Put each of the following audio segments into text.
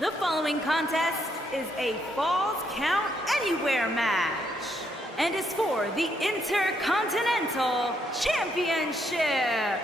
The following contest is a Falls Count Anywhere match and is for the Intercontinental Championship.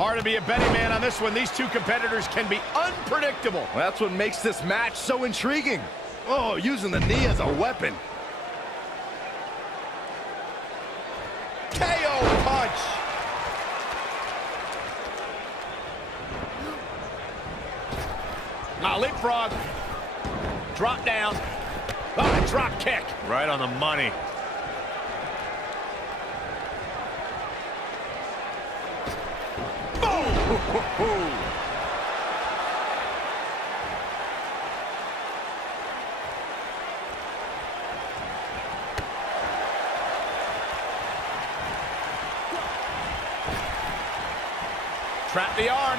Hard to be a betting man on this one. These two competitors can be unpredictable. Well, that's what makes this match so intriguing. Oh, using the knee as a weapon. KO punch. Now leapfrog. Drop down. Oh, a drop kick. Right on the money. Trap the arm.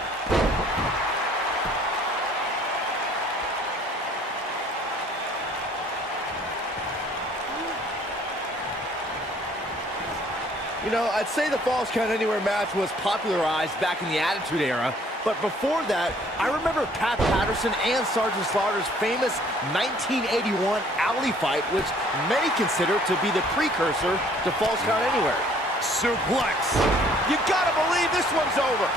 You know, I'd say the Falls Count Anywhere match was popularized back in the Attitude Era, but before that, I remember Pat Patterson and Sergeant Slaughter's famous 1981 alley fight, which many consider to be the precursor to Falls Count Anywhere. Suplex. You gotta believe this one's over.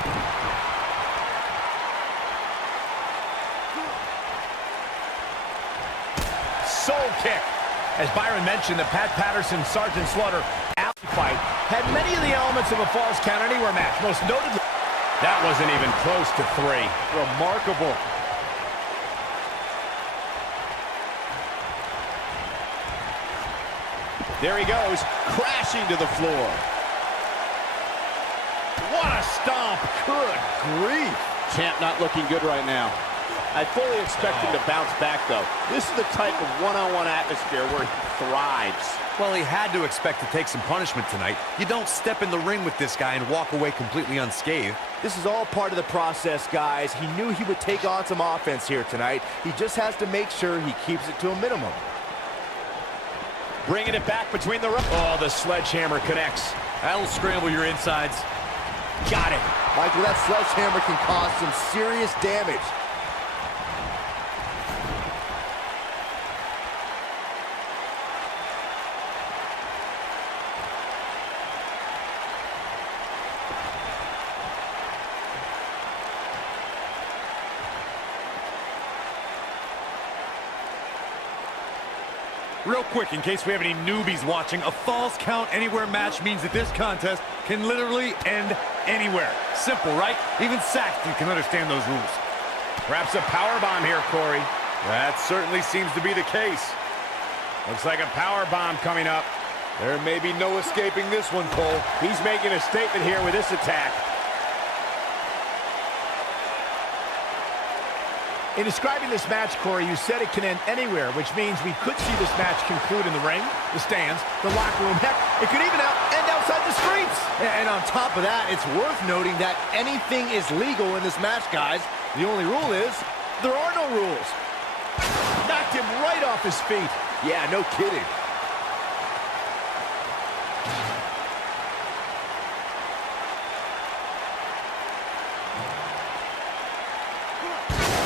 Soul kick. As Byron mentioned, the Pat Patterson Sergeant Slaughter alley fight had many of the elements of a Falls Count Anywhere match, most notably. That wasn't even close to 3. Remarkable. There he goes, crashing to the floor. What a stomp. Good grief. Champ not looking good right now. I fully expect him to bounce back, though. This is the type of one-on-one atmosphere where he thrives. Well, he had to expect to take some punishment tonight. You don't step in the ring with this guy and walk away completely unscathed. This is all part of the process, guys. He knew he would take on some offense here tonight. He just has to make sure he keeps it to a minimum. Bringing it back between the ropes. Oh, the sledgehammer connects. That'll scramble your insides. Got it. Michael, that sledgehammer can cause some serious damage. Real quick, in case we have any newbies watching, a Falls Count Anywhere match means that this contest can literally end anywhere. Simple, right? Even Saxton can understand those rules. Perhaps a power bomb here, Corey. That certainly seems to be the case. Looks like a power bomb coming up. There may be no escaping this one, Cole. He's making a statement here with this attack. In describing this match, Corey, you said it can end anywhere, which means we could see this match conclude in the ring, the stands, the locker room. Heck, it could even end outside the streets. And on top of that, it's worth noting that anything is legal in this match, guys. The only rule is there are no rules. Knocked him right off his feet. Yeah, no kidding.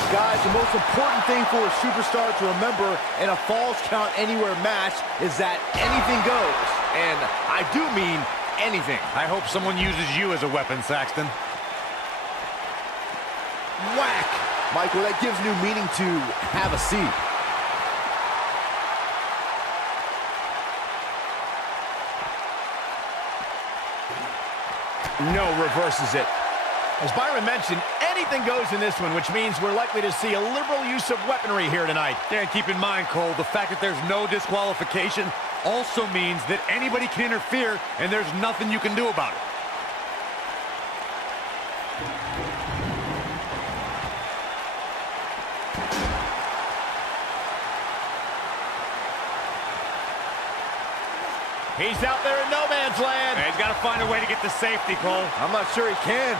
Guys, the most important thing for a superstar to remember in a Falls Count Anywhere match is that anything goes. And I do mean anything. I hope someone uses you as a weapon, Saxton. Whack! Michael, that gives new meaning to have a seat. No, reverses it. As Byron mentioned, anything goes in this one, which means we're likely to see a liberal use of weaponry here tonight. Yeah, and keep in mind, Cole, the fact that there's no disqualification also means that anybody can interfere, and there's nothing you can do about it. He's out there in no man's land. And he's got to find a way to get to safety, Cole. I'm not sure he can.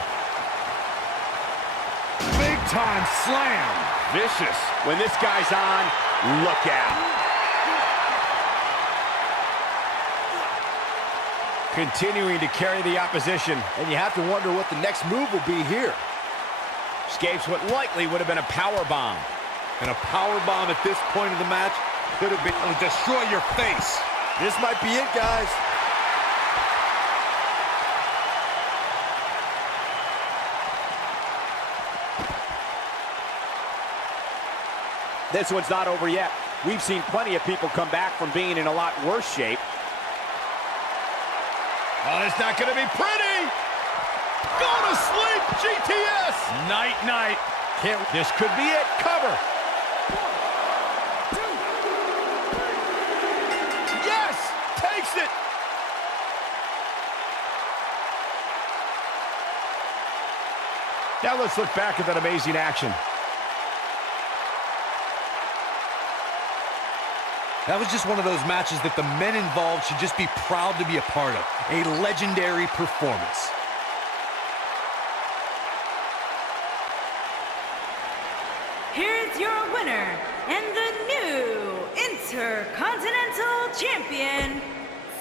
Big time slam. Vicious. When this guy's on, look out. Continuing to carry the opposition. And you have to wonder what the next move will be here. Escapes what likely would have been a power bomb. And a power bomb at this point of the match could have been destroy your face. This might be it, guys. This one's not over yet. We've seen plenty of people come back from being in a lot worse shape. Oh, it's not going to be pretty. Go to sleep, GTS. Night, night. This could be it. Cover. Yes, takes it. Now let's look back at that amazing action. That was just one of those matches that the men involved should just be proud to be a part of. A legendary performance. Here's your winner and the new Intercontinental Champion,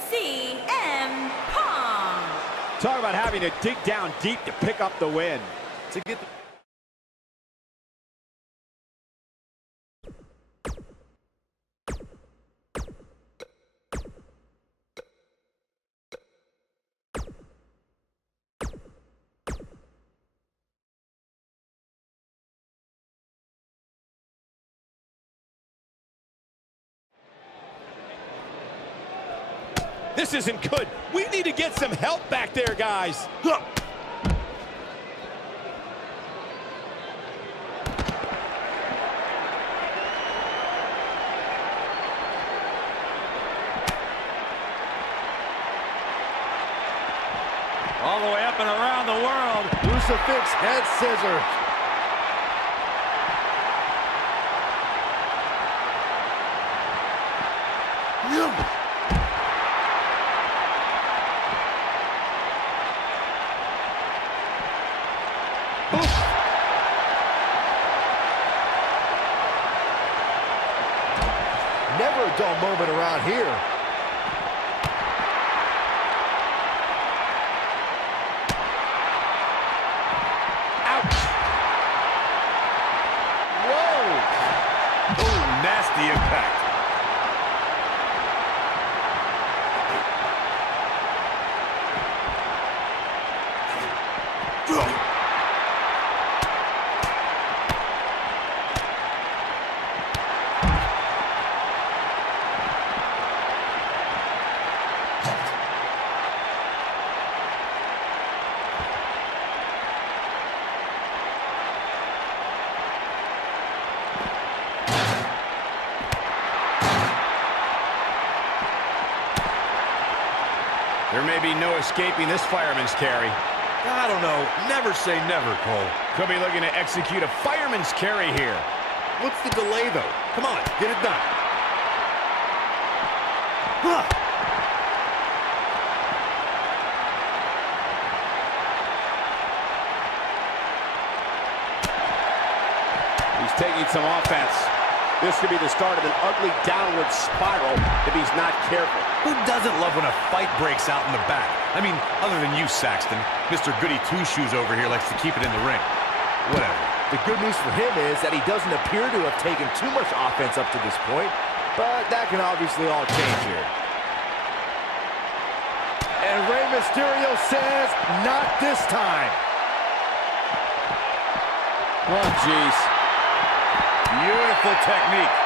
CM Punk. Talk about having to dig down deep to pick up the win. To get This isn't good. We need to get some help back there, guys. All the way up and around the world. crucifix head scissors. Never a dull moment around here. Ouch! Whoa! Oh, nasty impact. There may be no escaping this fireman's carry. I don't know. Never say never, Cole. Could be looking to execute a fireman's carry here. What's the delay, though? Come on, get it done. Huh. He's taking some offense. This could be the start of an ugly downward spiral if he's not careful. Who doesn't love when a fight breaks out in the back? I mean, other than you, Saxton. Mr. Goody Two-Shoes over here likes to keep it in the ring. Whatever. The good news for him is that he doesn't appear to have taken too much offense up to this point, but that can obviously all change here. And Rey Mysterio says, not this time. Oh, jeez. Beautiful technique.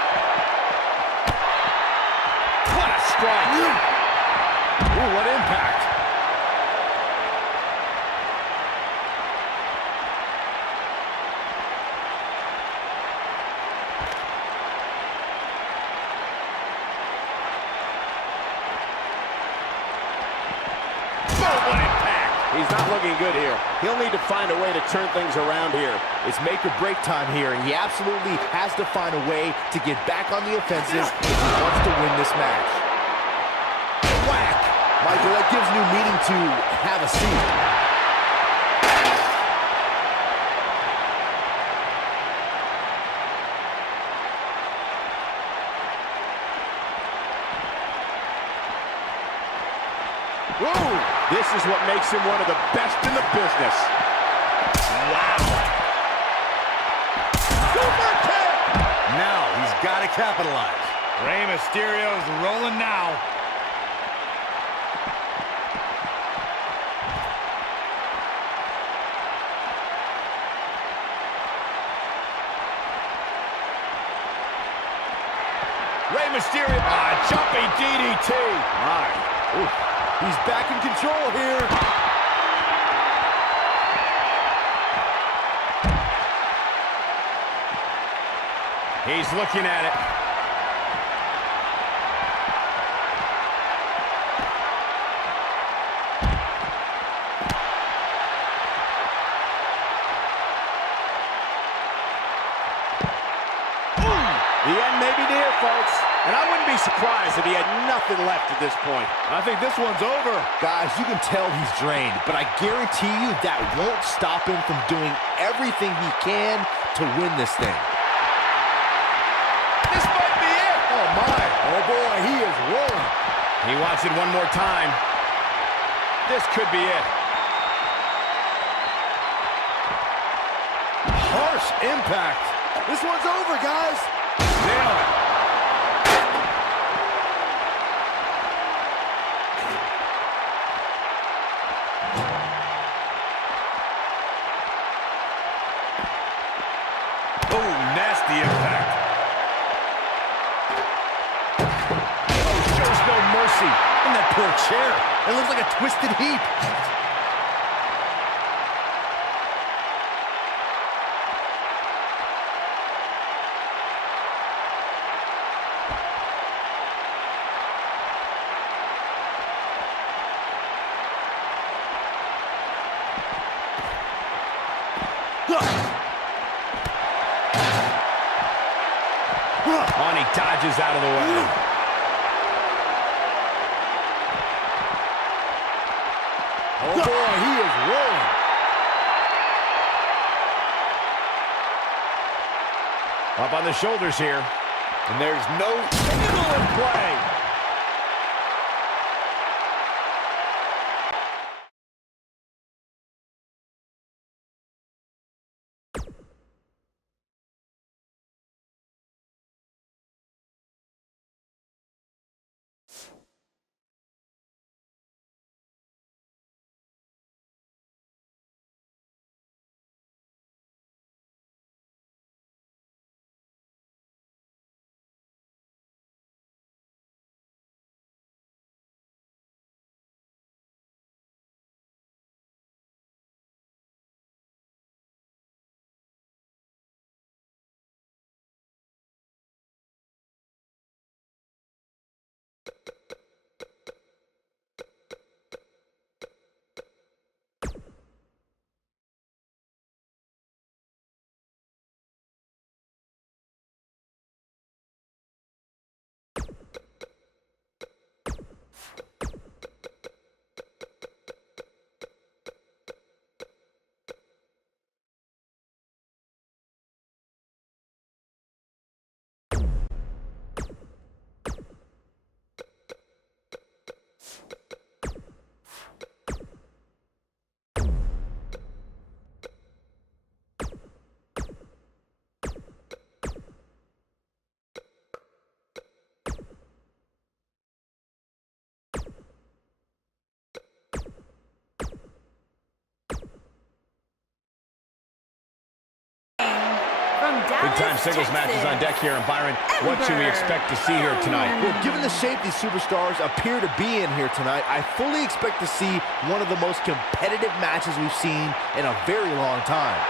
What a strike. Ooh, what impact. He's not looking good here. He'll need to find a way to turn things around here. It's make or break time here, and he absolutely has to find a way to get back on the offensive if he wants to win this match. Whack! Michael, that gives new meaning to have a seat. Whoa! This is what makes him one of the best in the business. Wow. Super kick! Now he's got to capitalize. Rey Mysterio's rolling now. Rey Mysterio. Jumping DDT. My. Ooh. He's back in control here. He's looking at it. The end may be near, folks. And I wouldn't be surprised if he had nothing left at this point. I think this one's over. Guys, you can tell he's drained, but I guarantee you that won't stop him from doing everything he can to win this thing. This might be it. Oh, my. Oh, boy, he is rolling. He wants it one more time. This could be it. Harsh impact. This one's over, guys. Nail it. Oh, nasty impact. Oh, shows no mercy. And that poor chair. It looks like a twisted heap. And he dodges out of the way. Oh, boy, he is rolling. Up on the shoulders here. And there's no table in play. from Dallas, Big-time singles matches on deck here. And Byron, what should we expect to see here tonight? Well, given the shape these superstars appear to be in here tonight, I fully expect to see one of the most competitive matches we've seen in a very long time.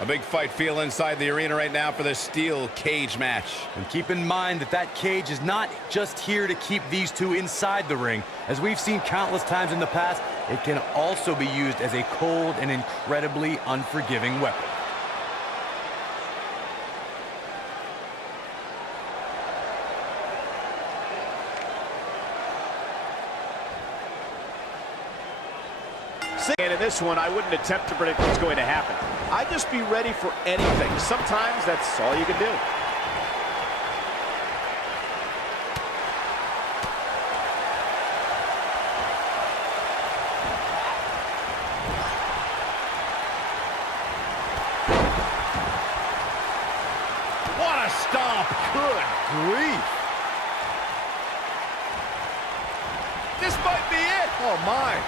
A big fight feel inside the arena right now for this steel cage match. And keep in mind that that cage is not just here to keep these two inside the ring. As we've seen countless times in the past, it can also be used as a cold and incredibly unforgiving weapon. And in this one, I wouldn't attempt to predict what's going to happen. I'd just be ready for anything. Sometimes that's all you can do. What a stomp! Good grief! This might be it! Oh, my!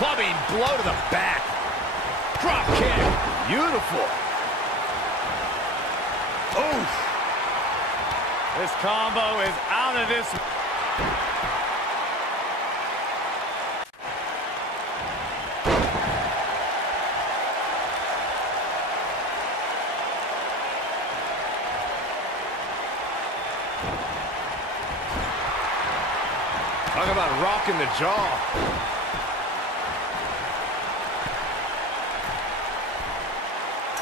Clubbing blow to the back. Drop kick. Beautiful. Oof. This combo is out of this. Talk about rocking the jaw.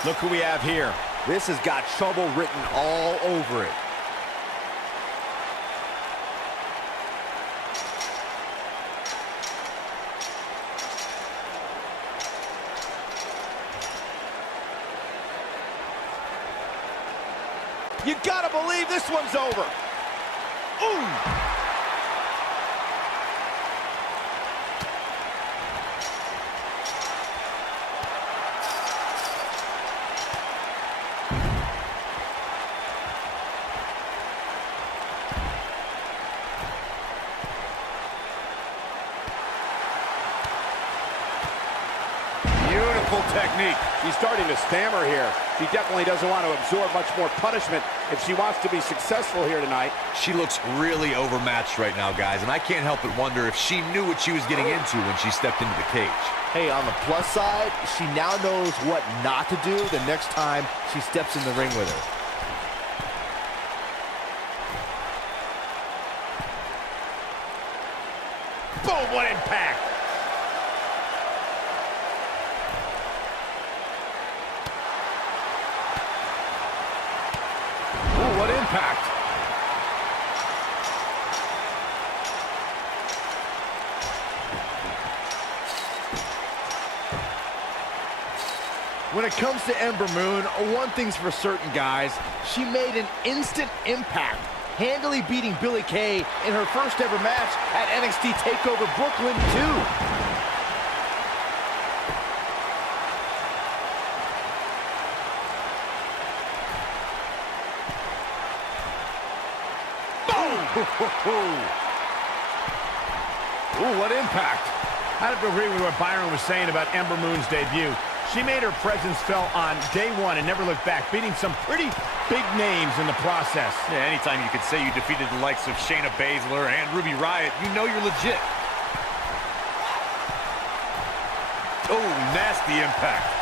Look who we have here. This has got trouble written all over it. You gotta believe this one's over. Ooh! Beautiful technique. She's starting to stammer here. She definitely doesn't want to absorb much more punishment if she wants to be successful here tonight. She looks really overmatched right now, guys, and I can't help but wonder if she knew what she was getting into when she stepped into the cage. Hey, on the plus side, she now knows what not to do the next time she steps in the ring with her. Boom, what impact! Ooh, what impact! When it comes to Ember Moon, one thing's for certain, guys. She made an instant impact, handily beating Billie Kay in her first ever match at NXT TakeOver Brooklyn 2. Ooh, what impact! I have to agree with what Byron was saying about Ember Moon's debut. She made her presence felt on day one and never looked back, beating some pretty big names in the process. Yeah, anytime you could say you defeated the likes of Shayna Baszler and Ruby Riott, you know you're legit. Oh, nasty impact.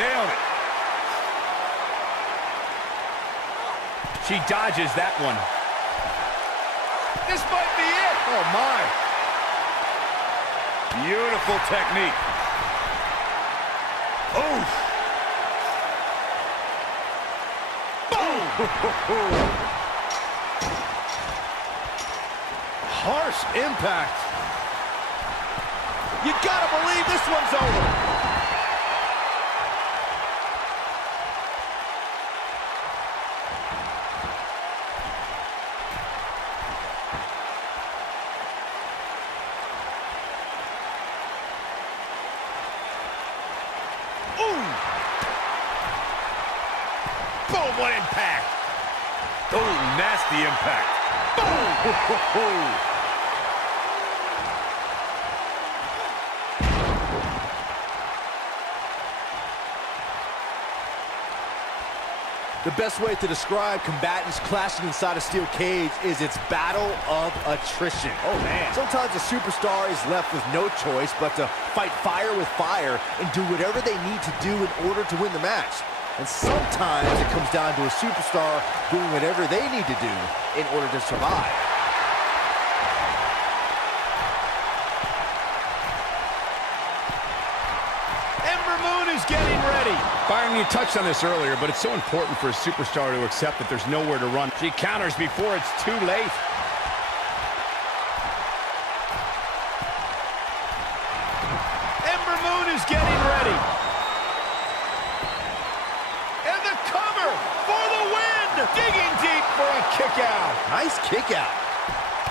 Nailed it. She dodges that one. This might be it! Oh, my! Beautiful technique. Oh! Boom! Harsh impact. You gotta believe this one's over. Boom, what impact. Oh, nasty impact. Boom! The best way to describe combatants clashing inside a steel cage is its battle of attrition. Oh, man. Sometimes a superstar is left with no choice but to fight fire with fire and do whatever they need to do in order to win the match. And sometimes it comes down to a superstar doing whatever they need to do in order to survive. Is getting ready. Byron, you touched on this earlier, but it's so important for a superstar to accept that there's nowhere to run. She counters before it's too late. Ember Moon is getting ready. And the cover for the win. Digging deep for a kick out. Nice kick out.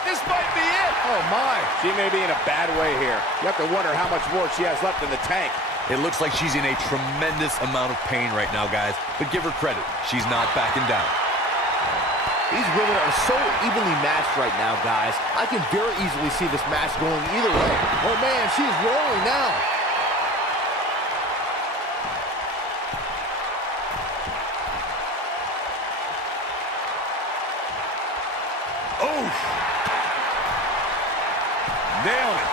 This might be it. Oh, my. She may be in a bad way here. You have to wonder how much more she has left in the tank. It looks like she's in a tremendous amount of pain right now, guys. But give her credit. She's not backing down. These women are so evenly matched right now, guys. I can very easily see this match going either way. Oh, man, she's rolling now. Oh! Nailed it.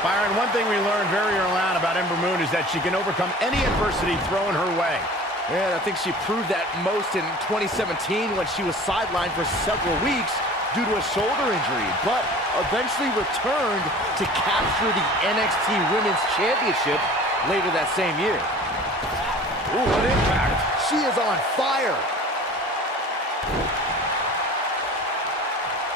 Byron, one thing we learned very early on about Ember Moon is that she can overcome any adversity thrown her way. And I think she proved that most in 2017 when she was sidelined for several weeks due to a shoulder injury, but eventually returned to capture the NXT Women's Championship later that same year. Ooh, what impact. She is on fire.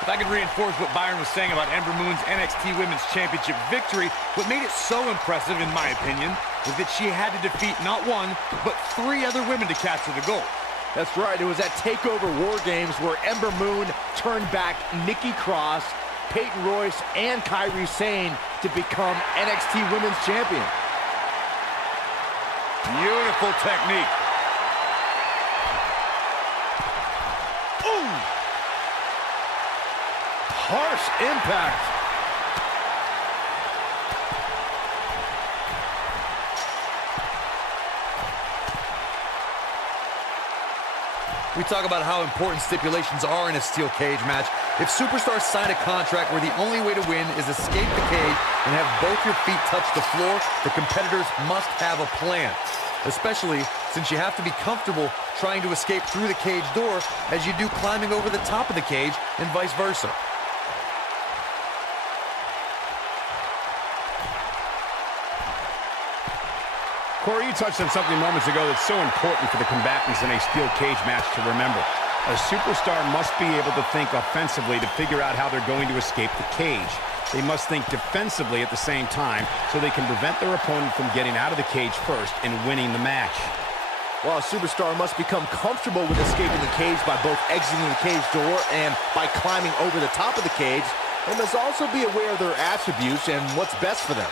If I could reinforce what Byron was saying about Ember Moon's NXT Women's Championship victory, what made it so impressive, in my opinion, was that she had to defeat not one, but 3 other women to capture the gold. That's right. It was at TakeOver War Games where Ember Moon turned back Nikki Cross, Peyton Royce, and Kairi Sane to become NXT Women's Champion. Beautiful technique. Ooh! Harsh impact. We talk about how important stipulations are in a steel cage match. If superstars sign a contract where the only way to win is escape the cage and have both your feet touch the floor, the competitors must have a plan. Especially since you have to be comfortable trying to escape through the cage door as you do climbing over the top of the cage and vice versa. Corey, you touched on something moments ago that's so important for the combatants in a steel cage match to remember. A superstar must be able to think offensively to figure out how they're going to escape the cage. They must think defensively at the same time so they can prevent their opponent from getting out of the cage first and winning the match. Well, a superstar must become comfortable with escaping the cage by both exiting the cage door and by climbing over the top of the cage. They must also be aware of their attributes and what's best for them.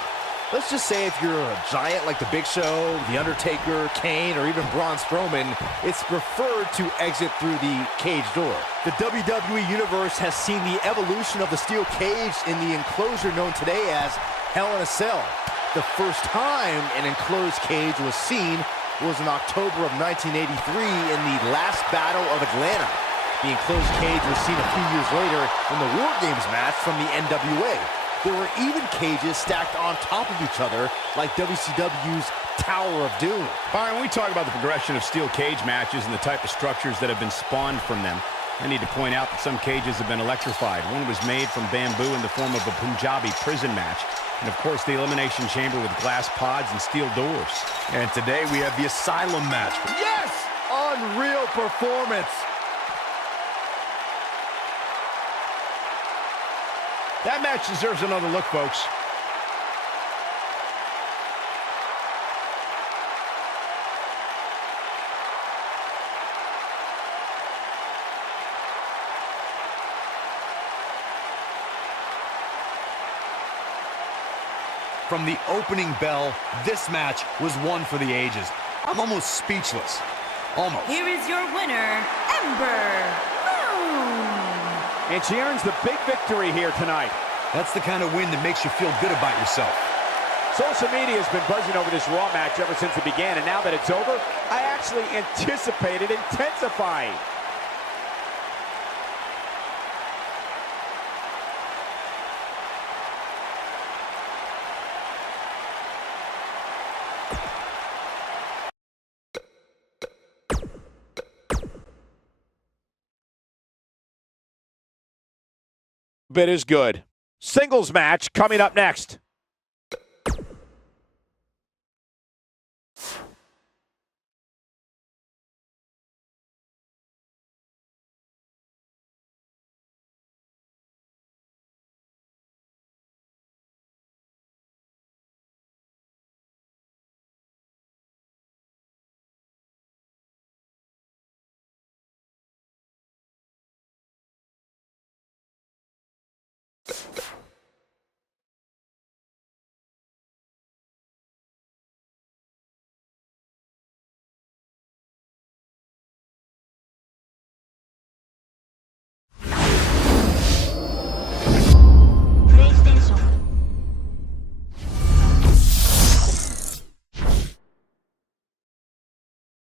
Let's just say if you're a giant like The Big Show, The Undertaker, Kane, or even Braun Strowman, it's preferred to exit through the cage door. The WWE Universe has seen the evolution of the steel cage in the enclosure known today as Hell in a Cell. The first time an enclosed cage was seen was in October of 1983 in the last Battle of Atlanta. The enclosed cage was seen a few years later in the War Games match from the NWA. There were even cages stacked on top of each other, like WCW's Tower of Doom. Byron, when we talk about the progression of steel cage matches and the type of structures that have been spawned from them, I need to point out that some cages have been electrified. One was made from bamboo in the form of a Punjabi prison match. And, of course, the Elimination Chamber with glass pods and steel doors. And today we have the Asylum match. Yes! Unreal performance. That match deserves another look, folks. From the opening bell, this match was one for the ages. I'm almost speechless. Almost. Here is your winner, Ember Moon. And she earns the big victory here tonight. That's the kind of win that makes you feel good about yourself. Social media has been buzzing over this Raw match ever since it began, and now that it's over, I actually anticipate it intensifying. Bit is good. Singles match coming up next.